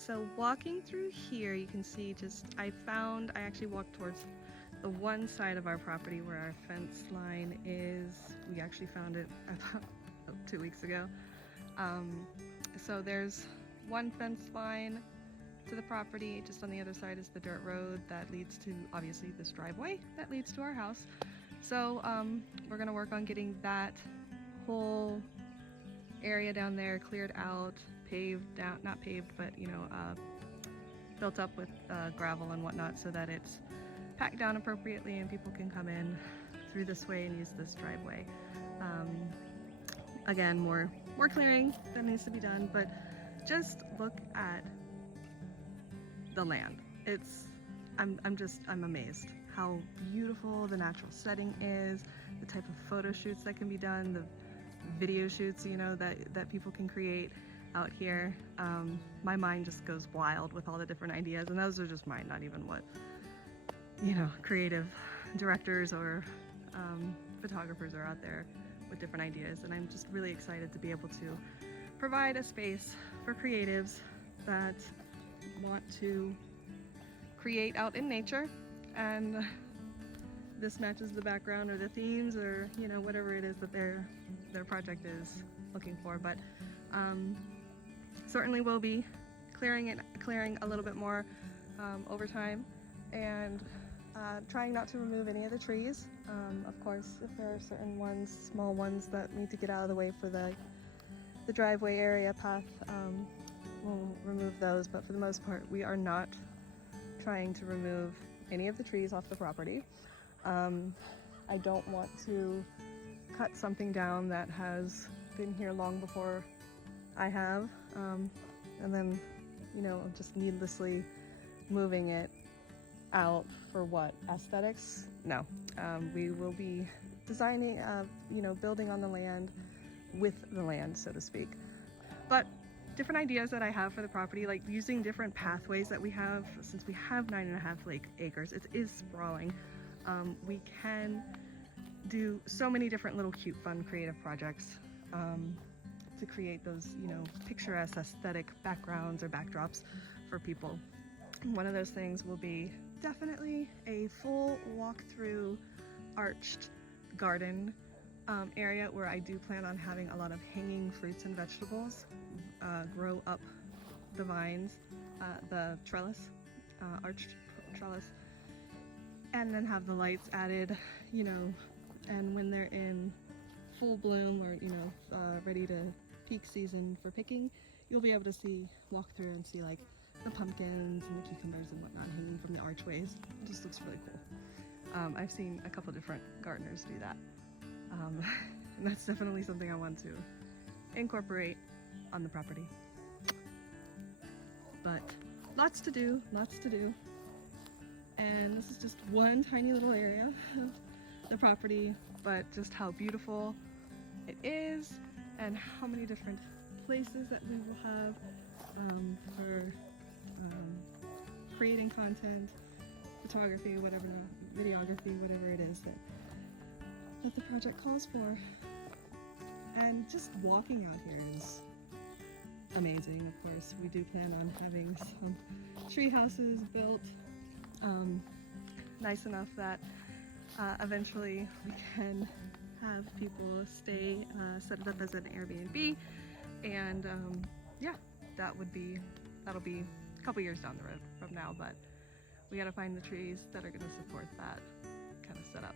So walking through here, you can see I actually walked towards the one side of our property where our fence line is. We actually found it about 2 weeks ago. So there's one fence line to the property. Just on the other side is the dirt road that leads to, obviously, this driveway that leads to our house. So we're gonna work on getting that whole area down there cleared out, paved down, not paved, but built up with gravel and whatnot, so that it's packed down appropriately and people can come in through this way and use this driveway. Again, more clearing that needs to be done, but just look at the land. I'm amazed how beautiful the natural setting is, the type of photo shoots that can be done, the video shoots, that people can create out here. My mind just goes wild with all the different ideas, and those are just mine, not even what creative directors or photographers are out there with different ideas. And I'm just really excited to be able to provide a space for creatives that want to create out in nature, and this matches the background or the themes or whatever it is that their project is looking for. But certainly will be clearing a little bit more over time, and trying not to remove any of the trees. Of course, if there are certain ones, small ones, that need to get out of the way for the driveway area path, we'll remove those. But for the most part, we are not trying to remove any of the trees off the property. I don't want to cut something down that has been here long before I have, and then just needlessly moving it out for what? Aesthetics? No. We will be designing, building on the land with the land, so to speak. But different ideas that I have for the property, like using different pathways that we have, since we have 9.5 acres, it is sprawling. We can do so many different little cute, fun, creative projects to create those, picturesque aesthetic backgrounds or backdrops for people. One of those things will be definitely a full walk-through arched garden area where I do plan on having a lot of hanging fruits and vegetables grow up the vines, the trellis, arched trellis, and then have the lights added, and when they're in full bloom or ready to peak season for picking, you'll be able to walk through and see like the pumpkins and the cucumbers and whatnot hanging from the archways. It just looks really cool. I've seen a couple different gardeners do that, and that's definitely something I want to incorporate on the property. But lots to do, and this is just one tiny little area of the property, but just how beautiful it is and how many different places that we will have for creating content, photography, whatever, videography, whatever it is that the project calls for. And just walking out here is amazing. Of course, we do plan on having some tree houses built nice enough that eventually we can have people stay, set it up as an Airbnb, and yeah, that'll be a couple years down the road from now, but we gotta find the trees that are gonna support that kind of setup.